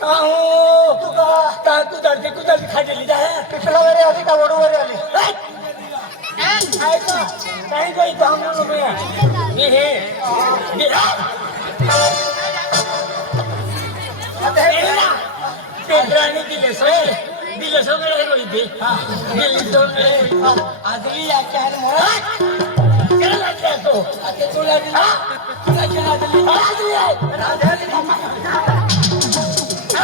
Nokta hiranin ka sa mga! Kuya, kuya, kuya, kuya. Ram, ram, eh, ram, ram, eh. Baik, Bang. Na na na! Kuya, kuya. Oi. Dadah. Ano? Yaki, Bang. Hey! बेटा यहाँ क्या तो आओ तू का ता तू दर्द तू दर्द खा ले जा है पिछला वेरे आली का वडू वेरे आली कहीं कोई काम में है ये पेट्राने दिले सो दिले सो गए कोई भी दिले सो गए आदमी या क्या है मोरा? क्या लगता तो आके तू लड़ी ना? तू लड़ी ना, आदमी? आदमी है आदमी आदमी नेता काय आहे?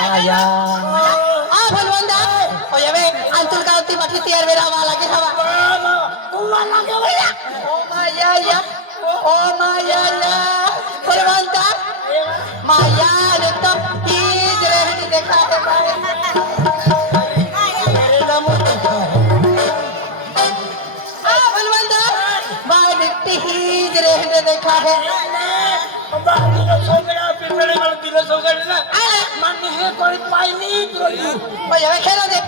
माया हा भलवंत ओयवे अंतुल गावती बाकी तेर वेळा हवा लागे हवा कुवा लागे वया ओ माया या ओ माया या भलवंत माया रे तो ही ग्रहणी देखा है देखा है ve, khelo de.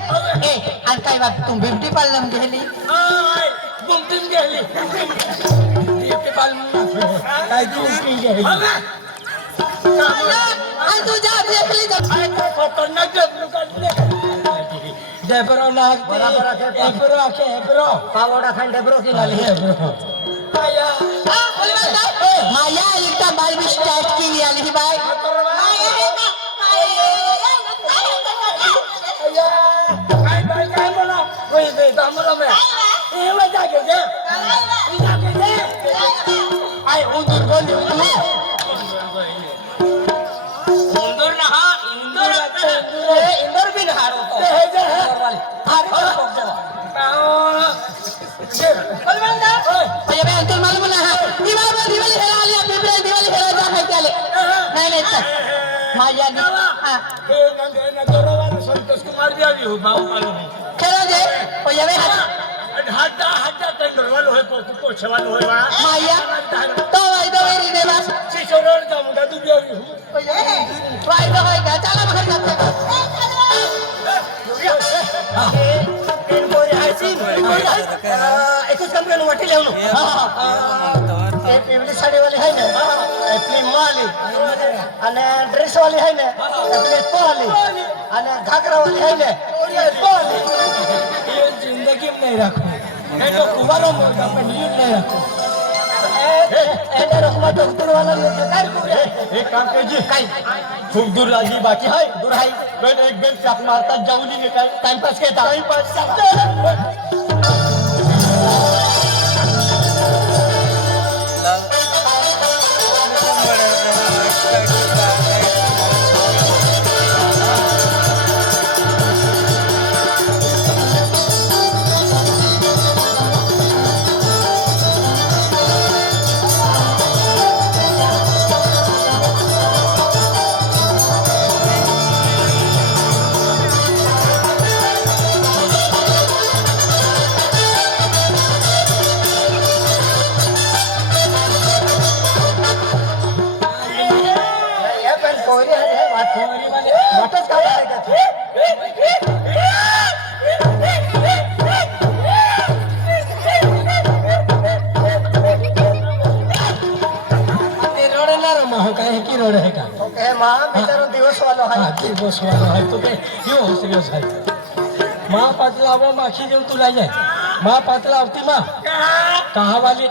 Eh, antai bak tum beauty parlor gehli. ay bumtin geli ये बाल काय तू पी गई Mama Maya, antu ja dekh li jab. ay ko kotornak je bukan ni डेबरो नाग बराबर आके एब्रो आके एब्रो पावड़ा खान डेबरो की लाली एब्रो aya माझ्या आईचा बाय मी स्टार्ट केली आली ही बाय इंदोर बिन हार होतो. संतोष कुमार भी आई हो बाबू मालूम चलो जे पहिया में हड्डा हड्डा कंट्रोल वालो है को को छवालो है वा माया तो भाई तो मेरी ने बस शिशोरण का? मुंडा तू भी आई हो पहिया भाई तो होएगा चलो. भाई जाते हैं. एकच कंपनी वाटेल येऊन ते पिवळी साडीवाली आहे ना फिल्म आली आणि ड्रेसवाली आहे ना ड्रेस आली आणि घागरावाली आहे ना आली जिंदगी नाही राखू कुमार पण ही नाही राखू एक काम करायची काय? खूप दूर राजी बाकी हाय. दूर हाय एक बेल चाप मारतात जाऊली टाइमपास काय? टाइमपास सिरियस आहे मा पातला आवा माखी देऊन तुला जाय. मा पातला आवती मा. कहा वाली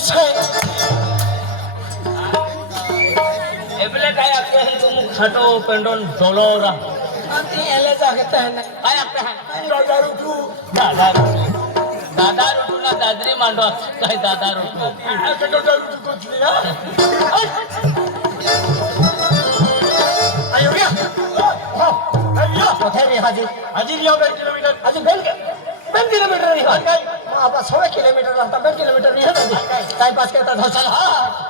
છે એટલે કઈ આપે હે તું ખટો પેન્ડોન ડોલોરા આતી એલે જા કે તને કઈ આપે હે દાદા રૂટુ દાદા રૂટુ દાદા રૂટુ ના દાદરી માંડો કઈ દાદા રૂટુ આ કે દાદા રૂટુ કોચલી ના આયો ગયા હાજી હાજી લ્યો 2 કિલોમીટર હાજી 2 કિલોમીટર રહી હાજી सोळा किलोमीटरला दहा किलोमीटर टाइमपास करता हा.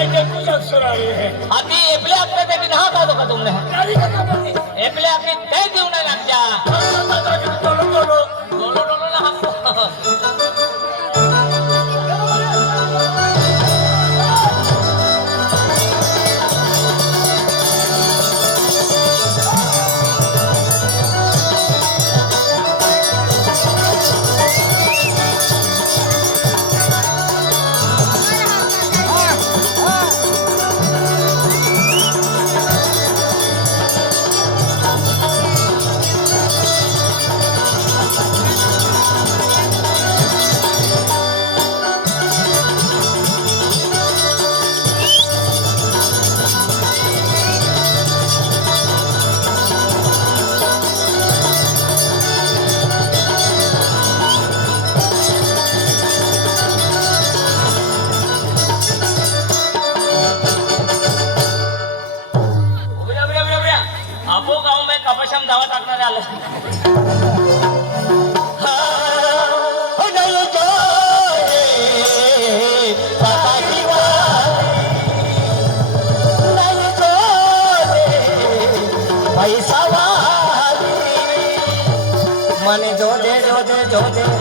आधी एपले आपले बिना खा दो का तुमने। एपले आपने काय जीवन लग आमच्या ભગવાને જોજે જોજે જોજે.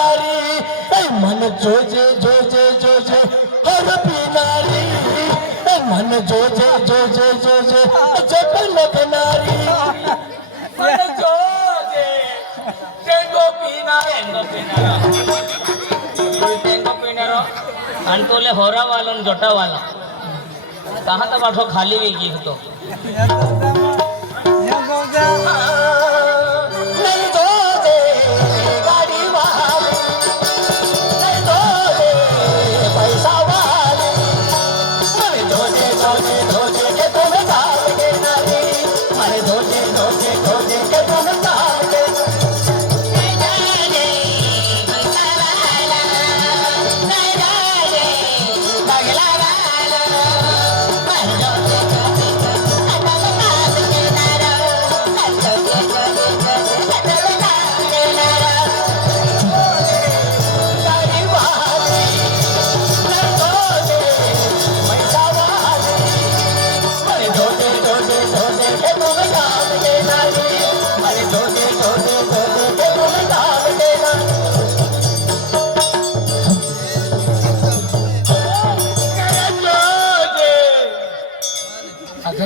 নারী মন জোজে জোজে জোজে হরপি নারী মন জোজে জোজে জোজে জগন্নাথ নারী মন জোজে, জেঙ্গো পিনা জেঙ্গো পিনা জেঙ্গো পিনার। ಅಂದ್ಕೊಳ್ಳೆ ಹೊರವಾಲನ್ ದೊಡ್ಡವಾಲ ತಾಹತ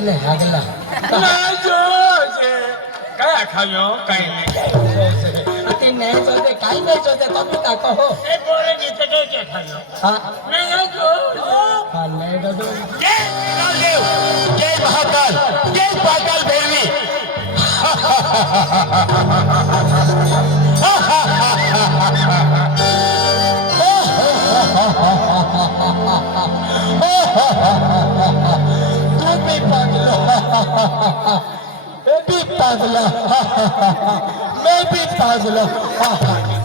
એટલે હાગલા ના જોજે કયા ખાયો ते નહીં અતે નહીં જોજે કઈ નહીં જોજે તમે તા કહો એ બોલે જીતે કે કે ખાયો હા નહીં જોજે હા નહીં જોજે જય રામદેવ જય મહાકાલ જય Ha ha ha! भी पागला मैं भी पागला मैं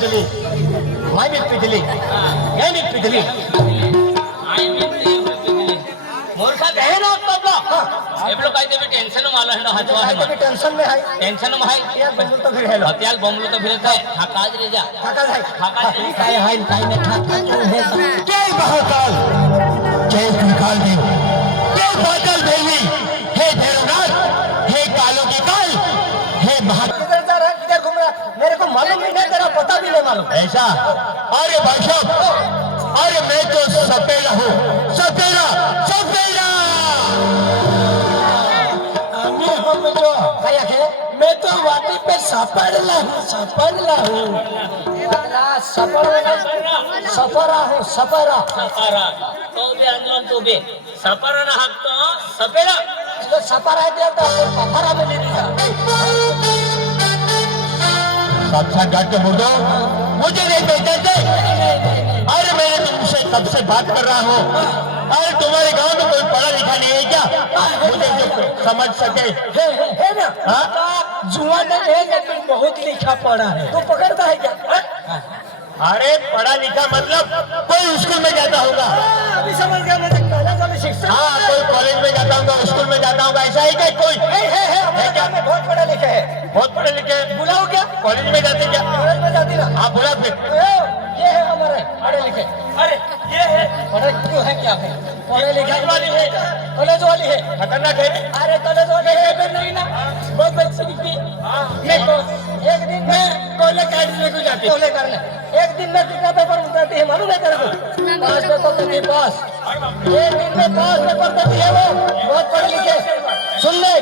पिघली मैं भी पिघली मैं भी पिघली मूर्खा कहे ना तबला एवढं काय ते टेन्शन मला हेडो हातवा काय तुम्ही टेन्शन में है में तो फिर तो हा जा है है। जय महाकाल जय श्रीकाल देव मालूम ही नहीं तेरा पता भी नहीं मालूम ऐसा? अरे भाई साहब अरे मैं तो सपेरा हूँ। सपेरा सपेरा मैं तो वाटी पे सपड़ला हूँ सपड़ला हूँ। सपरा हूँ सपरा सपारा तो बी आणला तो बी सपारा ना हाकतो सपेरा जो सपरा है तो सपरा में ले लिया डांट के मुर्दो मुझे नहीं पहचानते। अरे मैं तुमसे कब से बात कर रहा हूँ। अरे तुम्हारे गाँव में कोई पढ़ा लिखा नहीं है क्या? मुझे जो समझ सके। है, है, है ना हाँ? जुआ नहीं है लेकिन बहुत लिखा पढ़ा है। तो पकड़ता है क्या? हाँ? अरे पढ़ा लिखा मतलब कोई स्कूल में जाता होगा। अभी समझ गया मैं कॉलेज वाले शिक्षक हाँ कोई कॉलेज में जाता होगा स्कूल में जाता होगा ऐसा है क्या कोई है है है हमारे गाँव में बहुत पढ़े लिखे हैं। बहुत पढ़े लिखे बुलाओ क्या? कॉलेज में जाते क्या? कॉलेज में जाती ना। आप बुला फिर। ये है हमारे पढ़े लिखे। अरे ये है। पढ़े क्यों है क्या है? पढ़े लिखे। वाली है। कॉलेज वाली है। खतरनाक है। अरे कॉलेज वाले है मैं नहीं ना। बहुत अच्छी दिखती मैं एक दिन में कॉलेज का एडमिशन को जाती? टोले करने। एक दिन में कितना पेपर उठाती है मालूम है तेरे को? पास पेपर देती है। पास। एक दिन में पास पेपर देती है वो। बहुत पढ़े लिखे। सुन ले।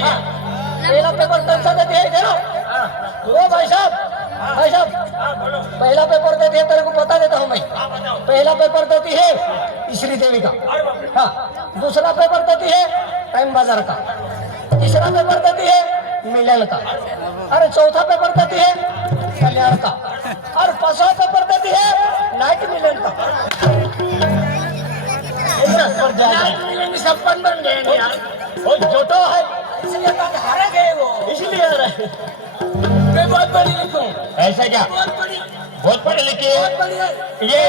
हाँ, पहला पेपर कौन सा देती है। चलो वो भाई साहब भाई साहब पहला पेपर देती है तेरे को बता देता हूँ मैं। पहला पेपर देती है ईश्वरी देवी का। हाँ दूसरा पेपर देती है टाइम बाज़ार का। तीसरा पेपर देती है मिलन का। अरे चौथा पेपर देती है कल्याण का। और पांचवा पेपर देती है नाइट मिलन का। पर जा जाए छप्पन बन गए यार। वो जोटो है। इसलिए तो हारे गए वो इसलिए हारे मैं बहुत बड़ी लिखूं ऐसा क्या बहुत बड़ी बहुत पढ़े लिखे बहुत ये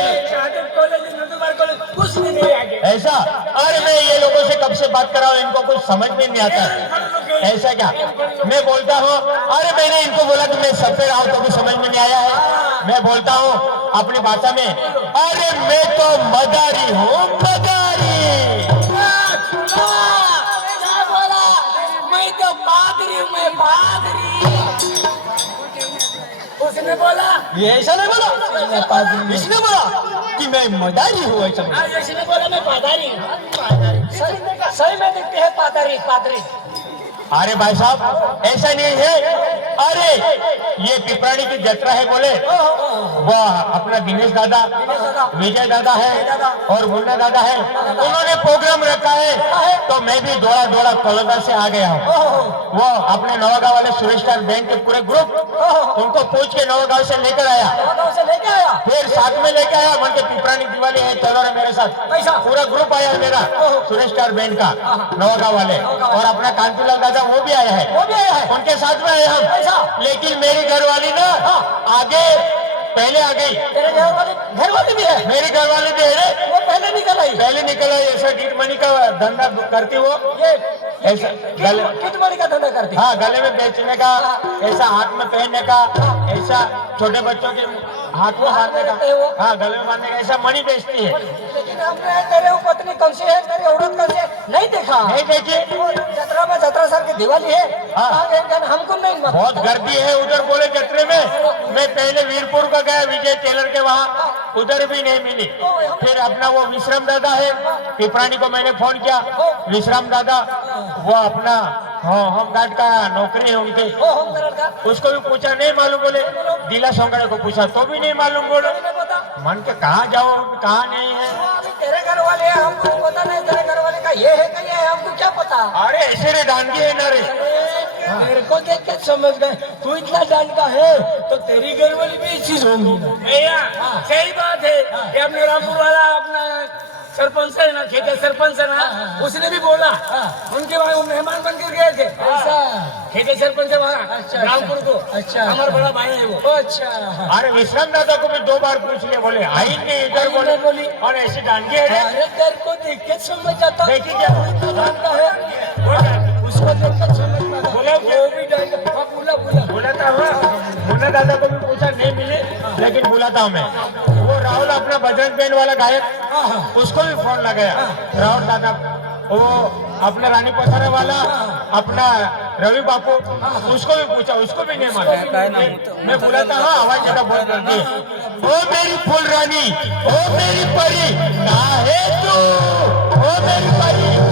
कॉलेज नंदुबार कॉलेज कुछ भी नहीं आगे ऐसा अरे मैं ये लोगों से कब से बात कर रहा हूँ इनको कुछ समझ में नहीं आता ऐसा क्या मैं बोलता हूँ अरे मैंने इनको बोला कि मैं सब पे रहा हूँ तो भी समझ में नहीं आया है मैं बोलता हूँ अपनी भाषा में अरे मैं तो मदारी हूँ मदारी मैं पादरी उसने बोला ये ऐसा नहीं बोला। इसने बोला कि मैं मदारी हूँ ऐसा नहीं। इसने बोला मैं पादारी सही सही में दिखती है पादरी पादरी। अरे भाई साहब ऐसा नहीं है। अरे ये पिपराड़ी की जत्रा है बोले। वह अपना दिनेश दादा विजय दादा है और मुन्ना दादा है। उन्होंने प्रोग्राम रखा है। तो मैं भी दौड़ा दौड़ा कोलकाता से आ गया हूँ। वो अपने नवागांव वाले सुरेश बैंक के पूरे ग्रुप उनको पूछ के नवागांव से लेकर आया। फिर साथ में लेके आया मन के पिपरानी दिवाली है चलो रे मेरे साथ। पूरा ग्रुप आया मेरा सुरेश बैंड का नवागांव वाले। और अपना कांतिलाल दादा वो भी आया है। वो भी आया है। उनके साथ में आए हम। लेकिन मेरी घरवाली ना आगे पहले आ गई। घर वाली भी है? मेरी घरवाली भी है रे। वो पहले निकल आई। पहले निकल आई ऐसा डीट मनी का धंधा करती वो। ये ऐसा गले कित बड़ी का धंधा करती। हाँ गले में बेचने का ऐसा हाथ में पहनने का ऐसा छोटे बच्चों के हाथ में बांधने का हाँ गले में बांधने का ऐसा मणि बेचती है। लेकिन हमने तेरे वो पत्नी कौन सी है? तेरी औरत कौन सी नहीं देखा। नहीं देखिए वो जत्रा में जत्रा सर की दिवाली है। हाँ। हमको नहीं बहुत गर्दी है उधर बोले जतरे में। मैं पहले वीरपुर का गया विजय टेलर के वहाँ। उधर भी नहीं मिली। फिर अपना वो विश्राम दादा है पिपरानी को मैंने फ़ोन किया। विश्राम दादा वो अपना हाँ होम गार्ड का नौकरी है उनके। उसको भी पूछा नहीं मालूम बोले। दिला सोंगड़े को पूछा तो भी नहीं मालूम बोले। मन के कहा जाओ कहा नहीं है। तेरे घर वाले हमको पता नहीं तेरे घर वाले का ये है कि ये है हमको क्या पता? अरे ऐसे रे डांगी है ना रे। मेरे को देख के समझ गए। तू इतना जान का है तो तेरी घर वाली भी इस चीज़ होंगी भैया सही बात है। कि अपने रामपुर वाला अपना सरपंच है ना खेत सरपंच है ना उसने भी बोला उनके वहाँ वो मेहमान बन कर गए थे। ऐसा खेत सरपंच है वहाँ अच्छा। रामपुर को। अच्छा। हमारा बड़ा भाई है वो। अच्छा। अरे विश्राम दादा को भी दो बार पूछ लिया बोले आई ने इधर बोले। बोली। और ऐसी डांगी है। रे को देख के समझ जाता देखी क्या। इतना है। उसको देख के समझ आता। बोला? वो भी हाँ, बोला बोला। डॉक्टर दादा को भी पूछा नहीं मिले लेकिन बोला था मैं। वो राहुल अपना बजरंग पेन वाला गायक उसको भी फ़ोन लगाया। राहुल दादा वो अपना रानी पथारे वाला अपना रवि बापू उसको भी पूछा उसको भी नहीं माना। मैं बोला था हाँ आवाज़ ज़्यादा बोल करती है ओ मेरी फुल रानी ओ मेरी परी ना है तू ओ मेरी परी।